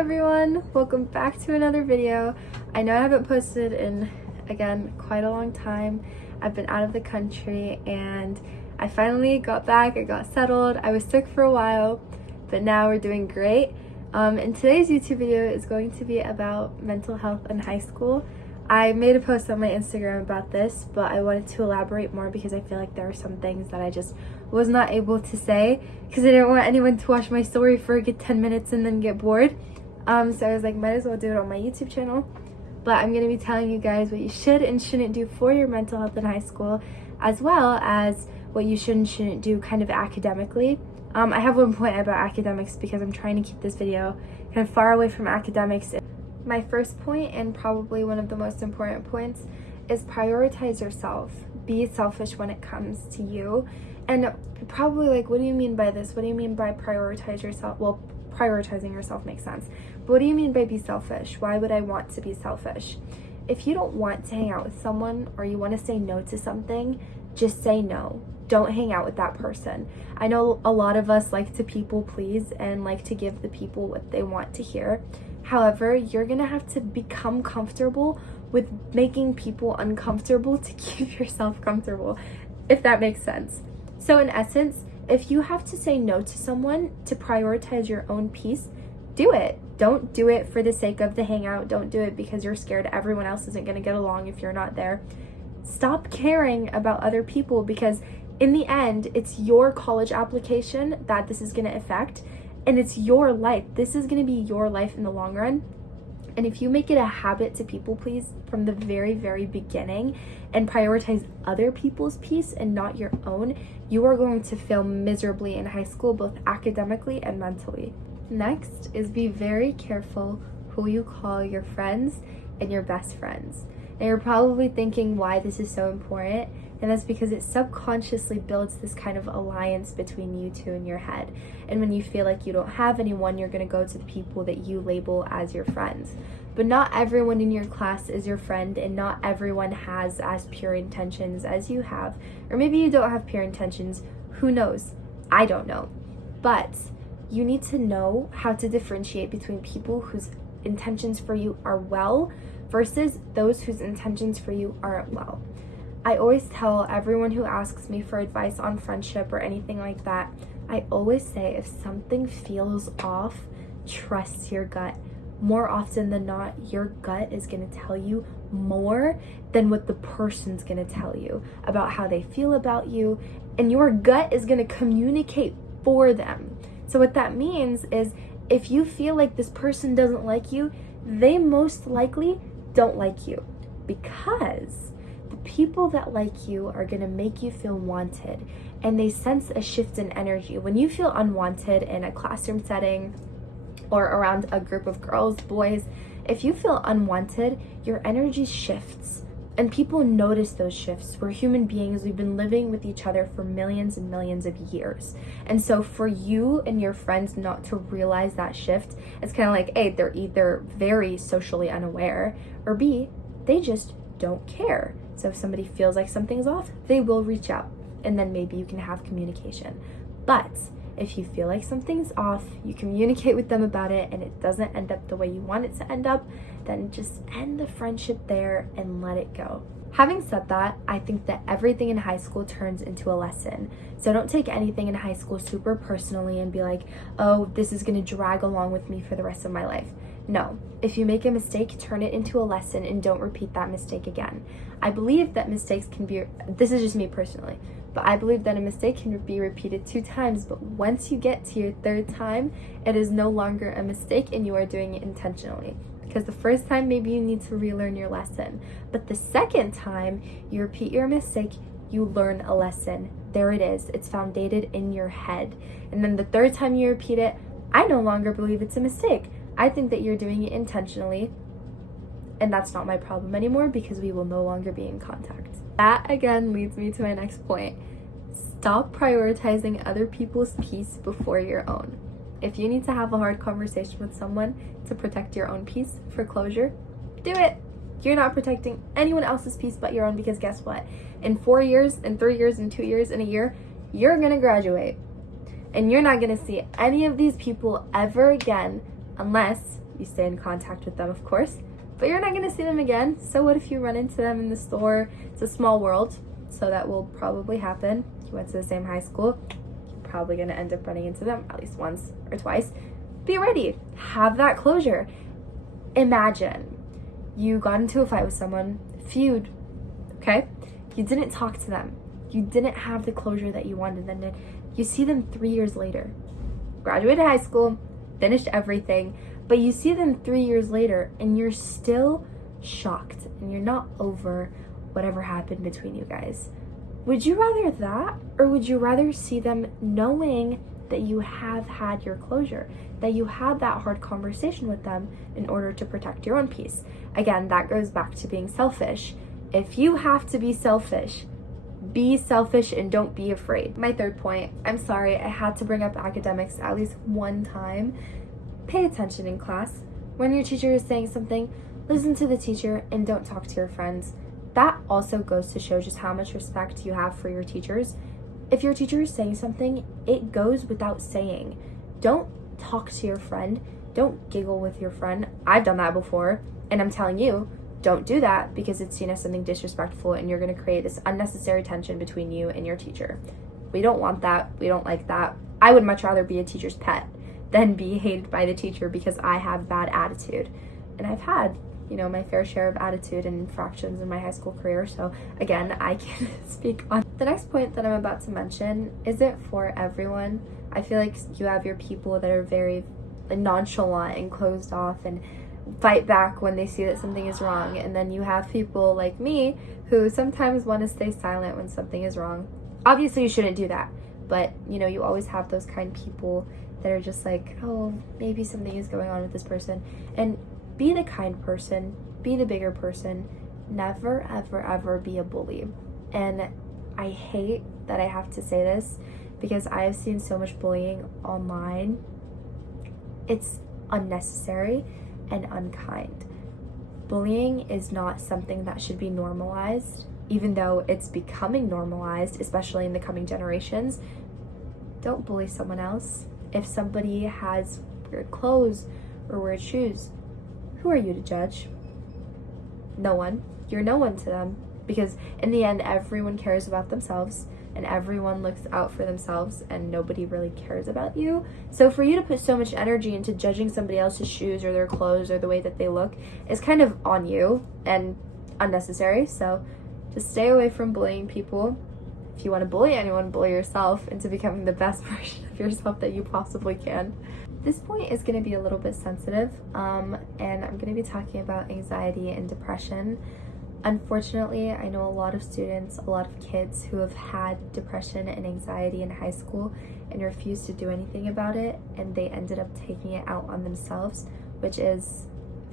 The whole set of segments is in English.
everyone, welcome back to another video. I know I haven't posted in, again, quite a long time. I've been out of the country and I finally got back. I got settled. I was sick for a while, but now we're doing great. And today's YouTube video is going to be about mental health in high school. I made a post on my Instagram about this, but I wanted to elaborate more because I feel like there are some things that I just was not able to say because I didn't want anyone to watch my story for a good 10 minutes and then get bored. So I was like, might as well do it on my YouTube channel. But I'm going to be telling you guys what you should and shouldn't do for your mental health in high school, as well as what you should and shouldn't do kind of academically. I have one point about academics because I'm trying to keep this video kind of far away from academics. My first point, and probably one of the most important points, is prioritize yourself. Be selfish when it comes to you. And probably like, what do you mean by this? What do you mean by prioritize yourself? Well, prioritizing yourself makes sense. But what do you mean by be selfish? Why would I want to be selfish? If you don't want to hang out with someone or you want to say no to something, just say no. Don't hang out with that person. I know a lot of us like to people please and like to give the people what they want to hear. However, you're gonna have to become comfortable with making people uncomfortable to keep yourself comfortable, if that makes sense. So in essence, if you have to say no to someone to prioritize your own peace, do it. Don't do it for the sake of the hangout. Don't do it because you're scared everyone else isn't gonna get along if you're not there. Stop caring about other people because in the end, it's your college application that this is gonna affect. And it's your life. This is going to be your life in the long run. And if you make it a habit to people please from the very, very beginning and prioritize other people's peace and not your own, you are going to fail miserably in high school, both academically and mentally. Next is be very careful who you call your friends and your best friends. And you're probably thinking why this is so important. And that's because it subconsciously builds this kind of alliance between you two in your head. And when you feel like you don't have anyone, you're going to go to the people that you label as your friends. But not everyone in your class is your friend, and not everyone has as pure intentions as you have. Or maybe you don't have pure intentions. Who knows? I don't know. But you need to know how to differentiate between people whose intentions for you are well versus those whose intentions for you aren't well. I always tell everyone who asks me for advice on friendship or anything like that, I always say if something feels off, trust your gut. More often than not, your gut is going to tell you more than what the person's going to tell you about how they feel about you, and your gut is going to communicate for them. So what that means is if you feel like this person doesn't like you, they most likely don't like you, because the people that like you are going to make you feel wanted, and they sense a shift in energy. When you feel unwanted in a classroom setting or around a group of girls, boys, if you feel unwanted, your energy shifts, and people notice those shifts. We're human beings. We've been living with each other for millions and millions of years. And so for you and your friends not to realize that shift, it's kind of like, A, they're either very socially unaware, or B, they just don't care. So if somebody feels like something's off, they will reach out, and then maybe you can have communication. But if you feel like something's off, you communicate with them about it, and it doesn't end up the way you want it to end up, then just end the friendship there and let it go. Having said that, I think that everything in high school turns into a lesson. So don't take anything in high school super personally and be like, oh, this is going to drag along with me for the rest of my life. No, if you make a mistake, turn it into a lesson and don't repeat that mistake again. I believe that mistakes can be, this is just me personally, but I believe that a mistake can be repeated 2 times, but once you get to your 3rd time, it is no longer a mistake and you are doing it intentionally. Because the first time, maybe you need to relearn your lesson, but the second time you repeat your mistake, you learn a lesson. There it is. It's founded in your head. And then the 3rd time you repeat it, I no longer believe it's a mistake. I think that you're doing it intentionally, and that's not my problem anymore because we will no longer be in contact. That again leads me to my next point. Stop prioritizing other people's peace before your own. If you need to have a hard conversation with someone to protect your own peace for closure, do it. You're not protecting anyone else's peace but your own, because guess what? In 4 years, in 3 years, in 2 years, in a year, you're gonna graduate. And you're not gonna see any of these people ever again unless you stay in contact with them, of course, but you're not going to see them again. So what if you run into them in the store? It's a small world, so that will probably happen. You went to the same high school, you're probably going to end up running into them at least once or twice. Be ready. Have that closure. Imagine you got into a fight with someone, feud, okay? You didn't talk to them. You didn't have the closure that you wanted them to. You see them 3 years later. Graduated high school, finished everything, but you see them 3 years later and you're still shocked and you're not over whatever happened between you guys. Would you rather that, or would you rather see them knowing that you have had your closure, that you had that hard conversation with them in order to protect your own peace? Again, that goes back to being selfish. If you have to be selfish and don't be afraid. My third point, I'm sorry, I had to bring up academics at least one time. Pay attention in class. When your teacher is saying something, listen to the teacher and don't talk to your friends. That also goes to show just how much respect you have for your teachers. If your teacher is saying something, it goes without saying. Don't talk to your friend. Don't giggle with your friend. I've done that before, and I'm telling you, don't do that, because it's seen as something disrespectful and you're going to create this unnecessary tension between you and your teacher. We don't want that. We don't like that. I would much rather be a teacher's pet than be hated by the teacher because I have bad attitude. And I've had, my fair share of attitude and infractions in my high school career. So again, I can speak on. The next point that I'm about to mention isn't for everyone. I feel like you have your people that are very nonchalant and closed off and fight back when they see that something is wrong, and then you have people like me who sometimes want to stay silent when something is wrong. Obviously you shouldn't do that, but you always have those kind of people that are just like, oh, maybe something is going on with this person. And be the kind person, be the bigger person, never ever ever be a bully. And I hate that I have to say this because I have seen so much bullying online. It's unnecessary and unkind. Bullying is not something that should be normalized, even though it's becoming normalized, especially in the coming generations. Don't bully someone else. If somebody has weird clothes or weird shoes, who are you to judge? No one. You're no one to them, because in the end, everyone cares about themselves and everyone looks out for themselves and nobody really cares about you. So for you to put so much energy into judging somebody else's shoes or their clothes or the way that they look is kind of on you and unnecessary. So just stay away from bullying people. If you want to bully anyone, bully yourself into becoming the best version of yourself that you possibly can. This point is going to be a little bit sensitive, and I'm going to be talking about anxiety and depression. Unfortunately, I know a lot of students, a lot of kids who have had depression and anxiety in high school and refused to do anything about it, and they ended up taking it out on themselves, which is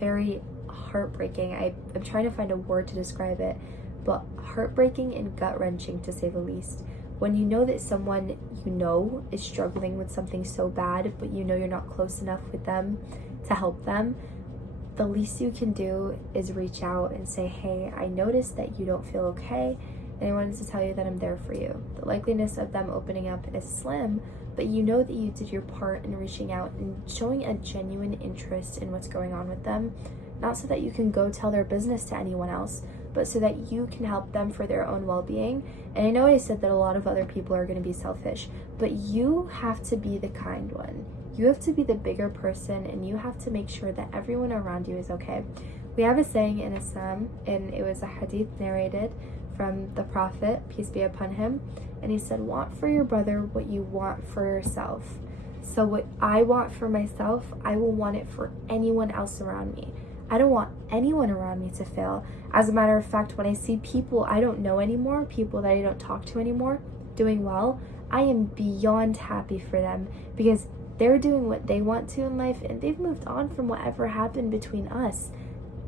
very heartbreaking. I'm trying to find a word to describe it, but heartbreaking and gut-wrenching to say the least. When you know that someone is struggling with something so bad, but you're not close enough with them to help them, the least you can do is reach out and say, hey, I noticed that you don't feel okay, and I wanted to tell you that I'm there for you. The likeliness of them opening up is slim, but you know that you did your part in reaching out and showing a genuine interest in what's going on with them, not so that you can go tell their business to anyone else, but so that you can help them for their own well-being. And I know I said that a lot of other people are going to be selfish, but you have to be the kind one. You have to be the bigger person, and you have to make sure that everyone around you is okay. We have a saying in Islam, and it was a hadith narrated from the Prophet, peace be upon him, and he said, want for your brother what you want for yourself. So what I want for myself, I will want it for anyone else around me. I don't want anyone around me to fail. As a matter of fact, when I see people I don't know anymore, people that I don't talk to anymore, doing well, I am beyond happy for them, because they're doing what they want to in life and they've moved on from whatever happened between us.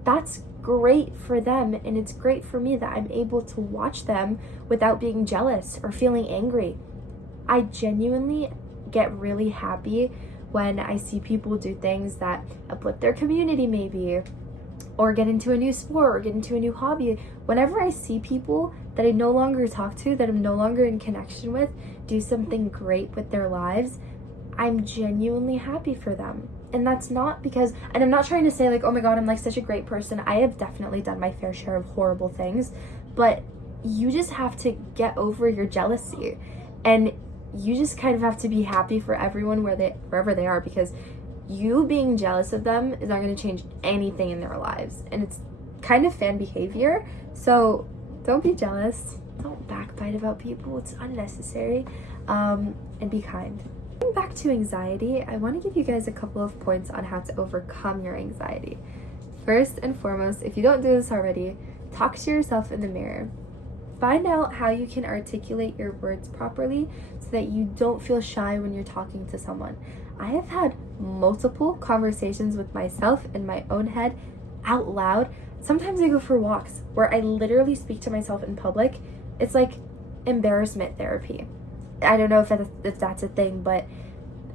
That's great for them, and it's great for me that I'm able to watch them without being jealous or feeling angry. I genuinely get really happy when I see people do things that uplift their community maybe, or get into a new sport or get into a new hobby. Whenever I see people that I no longer talk to, that I'm no longer in connection with, do something great with their lives, I'm genuinely happy for them. And that's not because, and I'm not trying to say like, oh my god, I'm like such a great person. I have definitely done my fair share of horrible things, but you just have to get over your jealousy, and you just kind of have to be happy for everyone wherever they are, because you being jealous of them is not going to change anything in their lives, and it's kind of fan behavior. So don't be jealous, don't backbite about people, it's unnecessary, and be kind. Going back to anxiety, I want to give you guys a couple of points on how to overcome your anxiety. First and foremost, if you don't do this already, talk to yourself in the mirror. Find out how you can articulate your words properly so that you don't feel shy when you're talking to someone. I have had multiple conversations with myself in my own head out loud. Sometimes I go for walks where I literally speak to myself in public. It's like embarrassment therapy. I don't know if that's a thing, but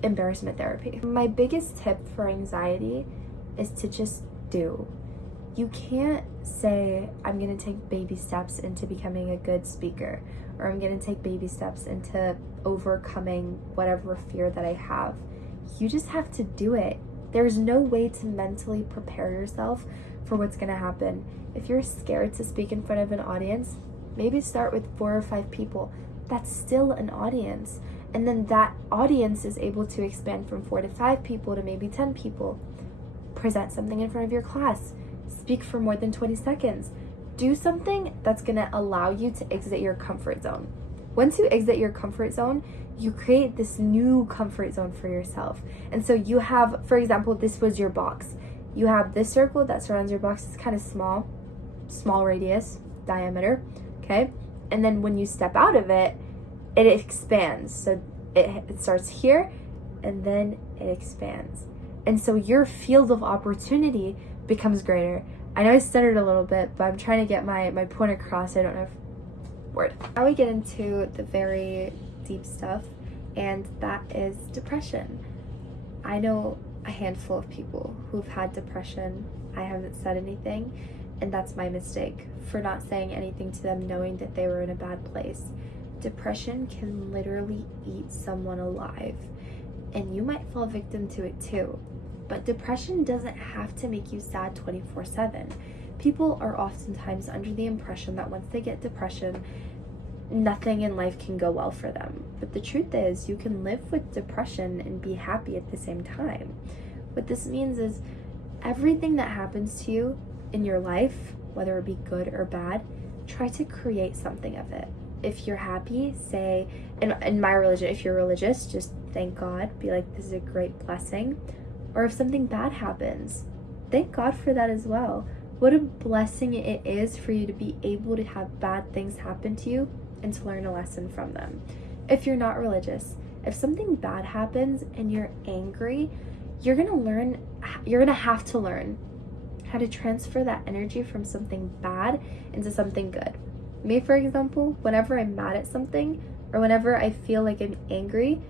embarrassment therapy. My biggest tip for anxiety is to just do. You can't say, I'm going to take baby steps into becoming a good speaker, or I'm going to take baby steps into overcoming whatever fear that I have. You just have to do it. There's no way to mentally prepare yourself for what's going to happen. If you're scared to speak in front of an audience, maybe start with 4 or 5 people. That's still an audience. And then that audience is able to expand from 4 to 5 people to maybe 10 people. Present something in front of your class. Speak for more than 20 seconds. Do something that's going to allow you to exit your comfort zone. Once you exit your comfort zone, you create this new comfort zone for yourself. And so you have, for example, this was your box. You have this circle that surrounds your box. It's kind of small radius, diameter, okay? And then when you step out of it, it expands. So it starts here, and then it expands. And so your field of opportunity becomes greater. I know I stuttered a little bit, but I'm trying to get my point across. I don't know if word. Now we get into the very deep stuff, and that is depression. I know a handful of people who've had depression. I haven't said anything, and that's my mistake for not saying anything to them, knowing that they were in a bad place. Depression can literally eat someone alive, and you might fall victim to it too. But depression doesn't have to make you sad 24/7. People are oftentimes under the impression that once they get depression, nothing in life can go well for them. But the truth is, you can live with depression and be happy at the same time. What this means is everything that happens to you in your life, whether it be good or bad, try to create something of it. If you're happy, say, in my religion, if you're religious, just thank God, be like, this is a great blessing. Or if something bad happens, thank God for that as well. What a blessing it is for you to be able to have bad things happen to you and to learn a lesson from them. If you're not religious, if something bad happens and you're angry, you're gonna have to learn how to transfer that energy from something bad into something good. Me, for example, whenever I'm mad at something, or whenever I feel like I'm angry,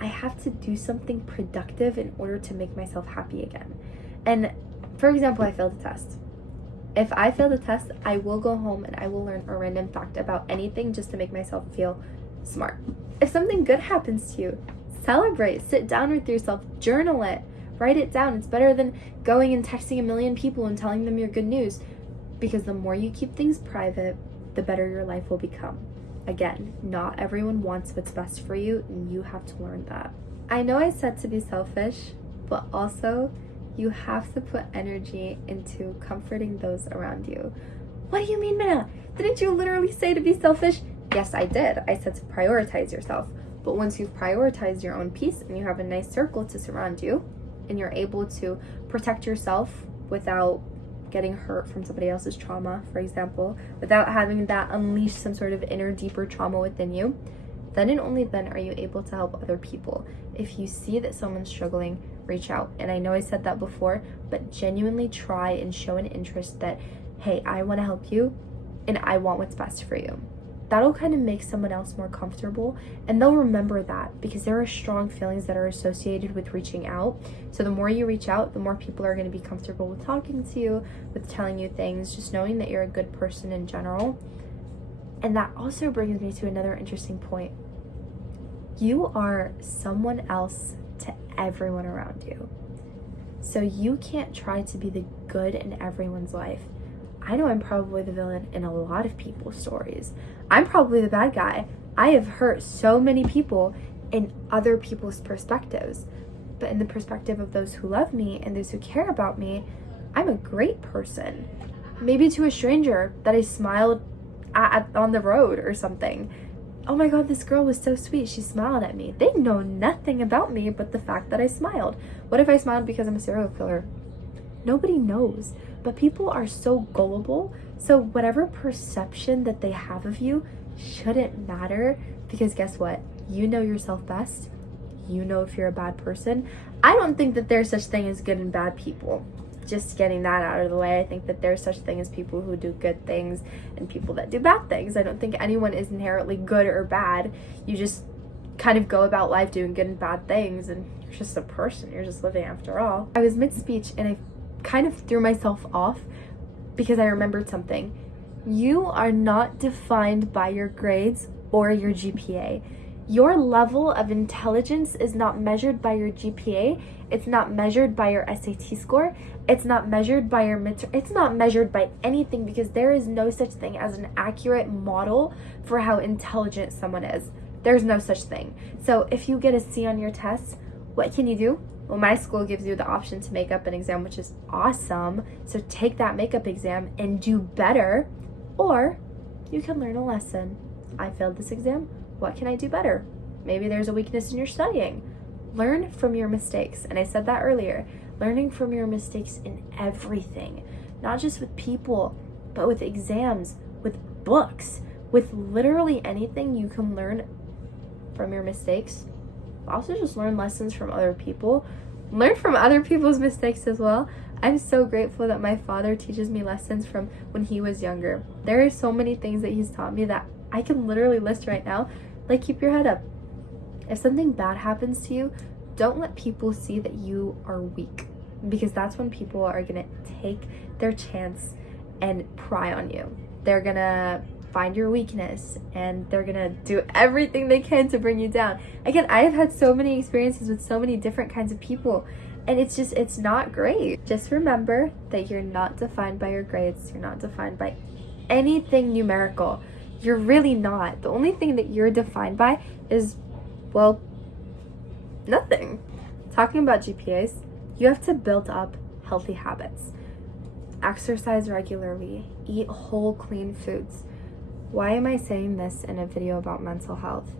I have to do something productive in order to make myself happy again. And for example, I failed a test. If I fail the test, I will go home and I will learn a random fact about anything just to make myself feel smart. If something good happens to you, celebrate, sit down with yourself, journal it, write it down. It's better than going and texting a million people and telling them your good news, because the more you keep things private, the better your life will become. Again, not everyone wants what's best for you, and you have to learn that. I know I said to be selfish, but also you have to put energy into comforting those around you. What do you mean, Minna? Didn't you literally say to be selfish? Yes, I did. I said to prioritize yourself. But once you've prioritized your own peace and you have a nice circle to surround you, and you're able to protect yourself without getting hurt from somebody else's trauma, for example, without having that unleash some sort of inner, deeper trauma within you, then and only then are you able to help other people. If you see that someone's struggling, reach out. And I know I said that before, but genuinely try and show an interest that, hey, I want to help you and I want what's best for you. That'll kind of make someone else more comfortable, and they'll remember that, because there are strong feelings that are associated with reaching out. So the more you reach out, the more people are going to be comfortable with talking to you, with telling you things, just knowing that you're a good person in general. And that also brings me to another interesting point. You are someone else to everyone around you. So you can't try to be the good in everyone's life. I know I'm probably the villain in a lot of people's stories. I'm probably the bad guy. I have hurt so many people in other people's perspectives. But in the perspective of those who love me and those who care about me, I'm a great person. Maybe to a stranger that I smiled at on the road or something. Oh my God, this girl was so sweet. She smiled at me. They know nothing about me but the fact that I smiled. What if I smiled because I'm a serial killer? Nobody knows. But people are so gullible. So whatever perception that they have of you shouldn't matter, because guess what? You know yourself best. You know if you're a bad person. I don't think that there's such thing as good and bad people. Just getting that out of the way, I think that there's such thing as people who do good things and people that do bad things. I don't think anyone is inherently good or bad. You just kind of go about life doing good and bad things, and you're just a person. You're just living after all. I was mid-speech and I kind of threw myself off because I remembered something. You are not defined by your grades or your GPA. Your level of intelligence is not measured by your GPA. It's not measured by your SAT score. It's not measured by your midterm. It's not measured by anything, because there is no such thing as an accurate model for how intelligent someone is. There's no such thing. So if you get a C on your test, what can you do? Well, my school gives you the option to make up an exam, which is awesome. So take that makeup exam and do better, or you can learn a lesson. I failed this exam. What can I do better? Maybe there's a weakness in your studying. Learn from your mistakes. And I said that earlier. Learning from your mistakes in everything. Not just with people, but with exams, with books, with literally anything you can learn from your mistakes. Also just learn lessons from other people. Learn from other people's mistakes as well. I'm so grateful that my father teaches me lessons from when he was younger. There are so many things that he's taught me that I can literally list right now. Like, keep your head up. If something bad happens to you, don't let people see that you are weak, because that's when people are gonna take their chance and pry on you. They're gonna find your weakness and they're gonna do everything they can to bring you down. Again, I have had so many experiences with so many different kinds of people, and it's not great. Just remember that you're not defined by your grades. You're not defined by anything numerical. You're really not. The only thing that you're defined by is, well, nothing. Talking about GPAs, you have to build up healthy habits. Exercise regularly. Eat whole, clean foods. Why am I saying this in a video about mental health?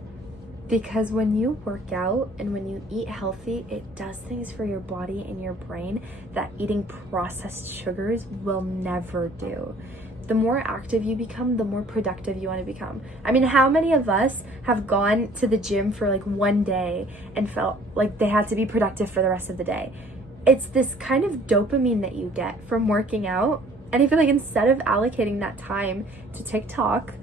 Because when you work out and when you eat healthy, it does things for your body and your brain that eating processed sugars will never do. The more active you become, the more productive you want to become. I mean, how many of us have gone to the gym for like one day and felt like they had to be productive for the rest of the day? It's this kind of dopamine that you get from working out. And I feel like instead of allocating that time to TikTok,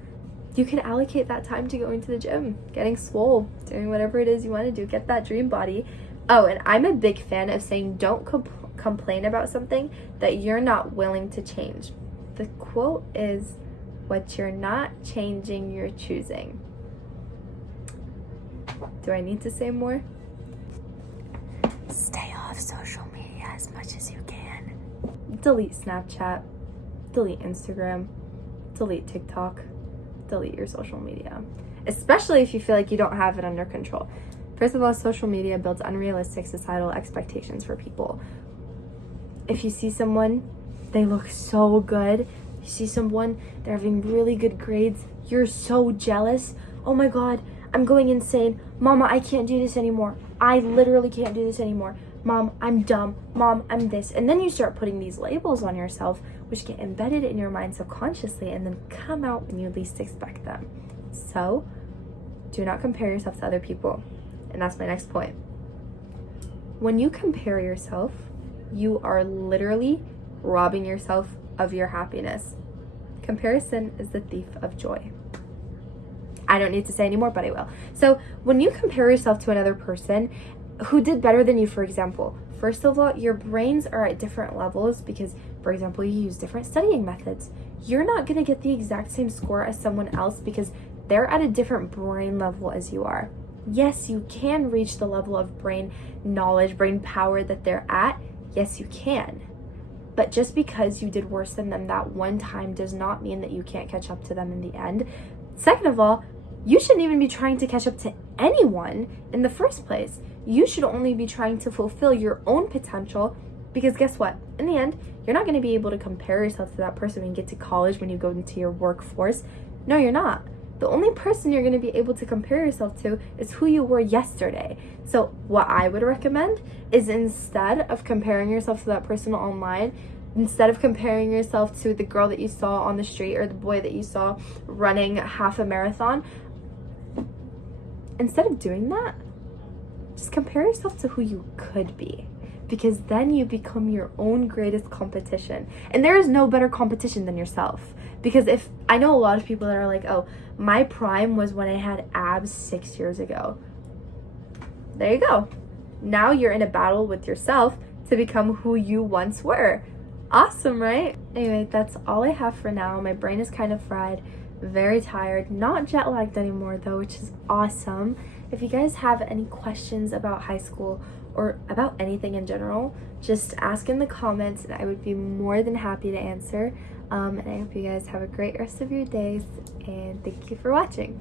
you can allocate that time to going to the gym, getting swole, doing whatever it is you want to do, get that dream body. Oh, and I'm a big fan of saying don't complain about something that you're not willing to change. The quote is, what you're not changing, you're choosing. Do I need to say more? Stay off social media as much as you can. Delete Snapchat, delete Instagram, delete TikTok, delete your social media. Especially if you feel like you don't have it under control. First of all, social media builds unrealistic societal expectations for people. If you see someone, they look so good. You see someone, they're having really good grades. You're so jealous. Oh my God, I'm going insane. Mama, I can't do this anymore. I literally can't do this anymore. Mom, I'm dumb. Mom, I'm this. And then you start putting these labels on yourself, which get embedded in your mind subconsciously and then come out when you least expect them. So, do not compare yourself to other people. And that's my next point. When you compare yourself, you are literally robbing yourself of your happiness. Comparison is the thief of joy. I don't need to say anymore, but I will. So when you compare yourself to another person who did better than you, for example, first of all, your brains are at different levels because, for example, you use different studying methods. You're not going to get the exact same score as someone else because they're at a different brain level as you are. Yes, you can reach the level of brain knowledge, brain power that they're at. Yes, you can. But just because you did worse than them that one time does not mean that you can't catch up to them in the end. Second of all, you shouldn't even be trying to catch up to anyone in the first place. You should only be trying to fulfill your own potential, because guess what? In the end, you're not going to be able to compare yourself to that person when you get to college, when you go into your workforce. No, you're not. The only person you're going to be able to compare yourself to is who you were yesterday. So what I would recommend is, instead of comparing yourself to that person online, instead of comparing yourself to the girl that you saw on the street or the boy that you saw running half a marathon, instead of doing that, just compare yourself to who you could be, because then you become your own greatest competition. And there is no better competition than yourself. Because if I know a lot of people that are like, oh, my prime was when I had abs 6 years ago. There you go. Now you're in a battle with yourself to become who you once were. Awesome, right? Anyway, that's all I have for now. My brain is kind of fried, very tired, not jet lagged anymore though, which is awesome. If you guys have any questions about high school or about anything in general, just ask in the comments and I would be more than happy to answer. And I hope you guys have a great rest of your days, and thank you for watching.